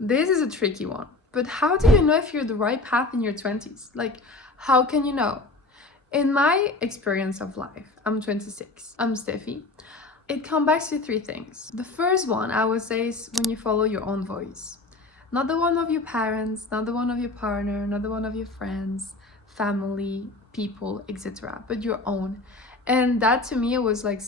This is a tricky one. But how do you know if you're the right path in your 20s? Like, how can you know? In my experience of life, I'm 26. I'm Steffi. It comes back to three things. The first one I would say is when you follow your own voice. Not the one of your parents, not the one of your partner, not the one of your friends, family, people, etc., but your own. And that to me was like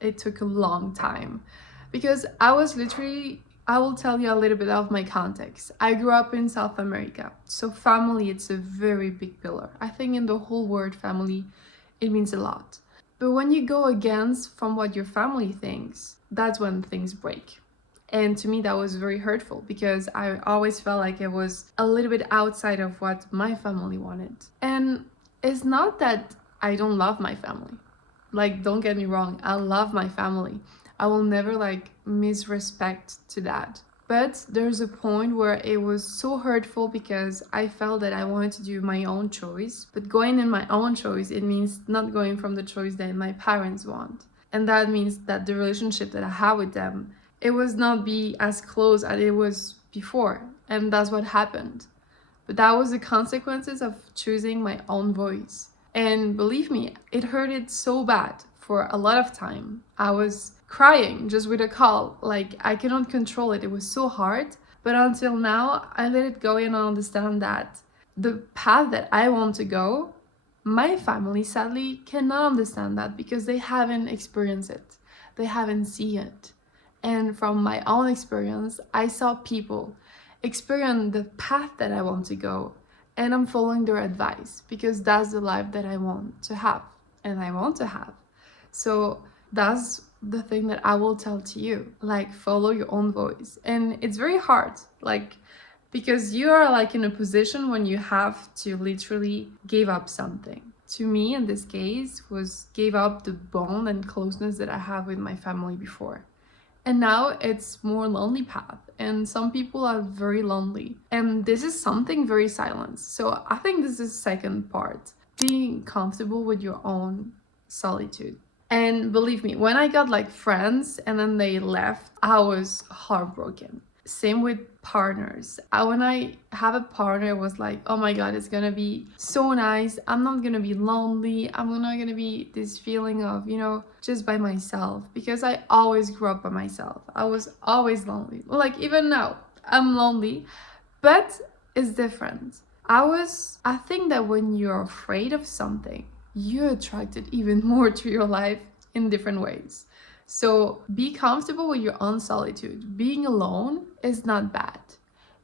it took a long time because I was literally, I will tell you a little bit of my context. I grew up in South America, so family, it's a very big pillar. I think in the whole word family, it means a lot. But when you go against from what your family thinks, that's when things break. And to me, that was very hurtful because I always felt like it was a little bit outside of what my family wanted. And it's not that I don't love my family. Like, don't get me wrong, I love my family. I will never like misrespect to that. But there's a point where it was so hurtful because I felt that I wanted to do my own choice. But going in my own choice, it means not going from the choice that my parents want. And that means that the relationship that I have with them, it was not be as close as it was before. And that's what happened. But that was the consequences of choosing my own voice. And believe me, it hurted so bad for a lot of time. I was crying just with a call. Like, I cannot control it. It was so hard. But until now, I let it go and I understand that the path that I want to go, my family sadly cannot understand that because they haven't experienced it. They haven't seen it. And from my own experience, I saw people experience the path that I want to go, and I'm following their advice because that's the life that I want to have and I want to have. So that's the thing that I will tell to you, like, follow your own voice. And it's very hard, like, because you are like in a position when you have to literally give up something. To me, in this case, was give up the bond and closeness that I have with my family before. And now it's more lonely path, and some people are very lonely, and this is something very silent. So I think this is the second part, being comfortable with your own solitude. And believe me, when I got like friends and then they left, I was heartbroken. Same with partners. When I have a partner, it was like, oh my god, it's gonna be so nice. I'm not gonna be lonely. I'm not gonna be this feeling of, just by myself. Because I always grew up by myself. I was always lonely. Like, even now, I'm lonely, but it's different. I think that when you're afraid of something, you're attracted even more to your life in different ways. So be comfortable with your own solitude. Being alone is not bad.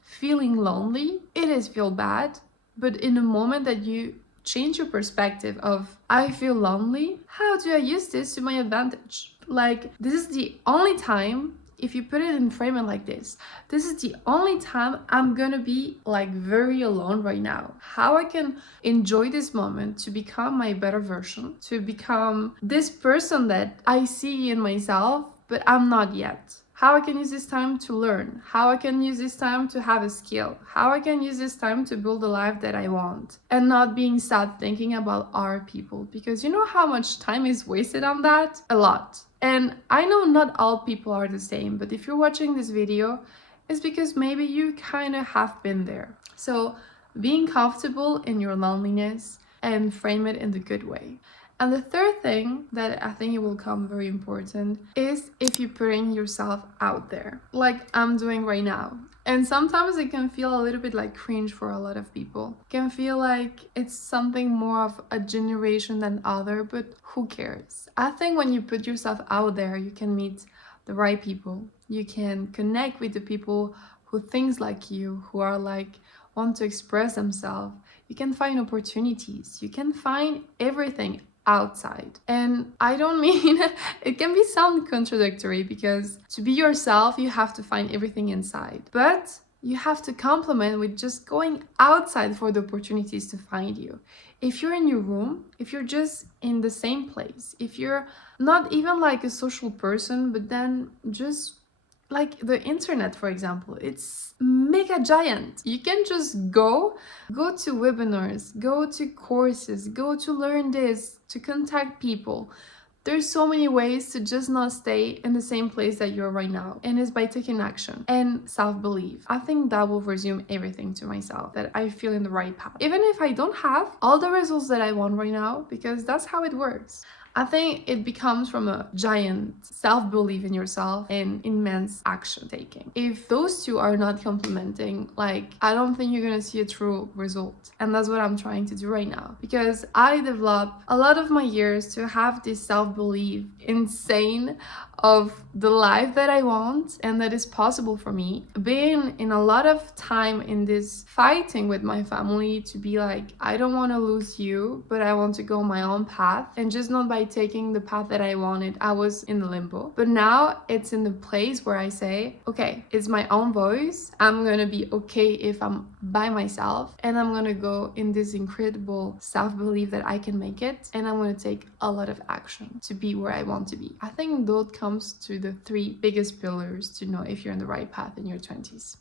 Feeling lonely, it is feel bad, but in a moment that you change your perspective of, I feel lonely, how do I use this to my advantage? Like, this is the only time, if you put it in framing like this is the only time I'm gonna be like very alone right now. How I can enjoy this moment to become my better version, to become this person that I see in myself, but I'm not yet. How I can use this time to learn, how I can use this time to have a skill, how I can use this time to build a life that I want, and not being sad thinking about our people, because you know how much time is wasted on that? A lot. And I know not all people are the same, but if you're watching this video, it's because maybe you kind of have been there. So being comfortable in your loneliness and frame it in the good way. And the third thing that I think it will come very important is if you're putting yourself out there, like I'm doing right now. And sometimes it can feel a little bit like cringe for a lot of people. It can feel like it's something more of a generation than other, but who cares? I think when you put yourself out there, you can meet the right people. You can connect with the people who think like you, who are like, want to express themselves. You can find opportunities. You can find everything outside. And I don't mean it can be sound contradictory because to be yourself you have to find everything inside, but you have to complement with just going outside for the opportunities to find you. If you're in your room, if you're just in the same place, if you're not even like a social person, but then just like the internet, for example, it's mega giant. You can just go to webinars, go to courses, go to learn this, to contact people. There's so many ways to just not stay in the same place that you're right now, and it's by taking action and self-belief. I think that will resume everything to myself, that I feel in the right path, even if I don't have all the results that I want right now, because that's how it works. I think it becomes from a giant self-belief in yourself and immense action taking. If those two are not complementing, like, I don't think you're gonna see a true result. And that's what I'm trying to do right now, because I developed a lot of my years to have this self-belief insane of the life that I want and that is possible for me. Being in a lot of time in this fighting with my family to be like, I don't want to lose you, but I want to go my own path, and just not by taking the path that I wanted, I was in the limbo. But now it's in the place where I say, okay, it's my own voice. I'm gonna be okay if I'm by myself, and I'm gonna go in this incredible self-belief that I can make it, and I'm gonna take a lot of action to be where I want to be. I think that comes to the three biggest pillars to know if you're in the right path in your 20s.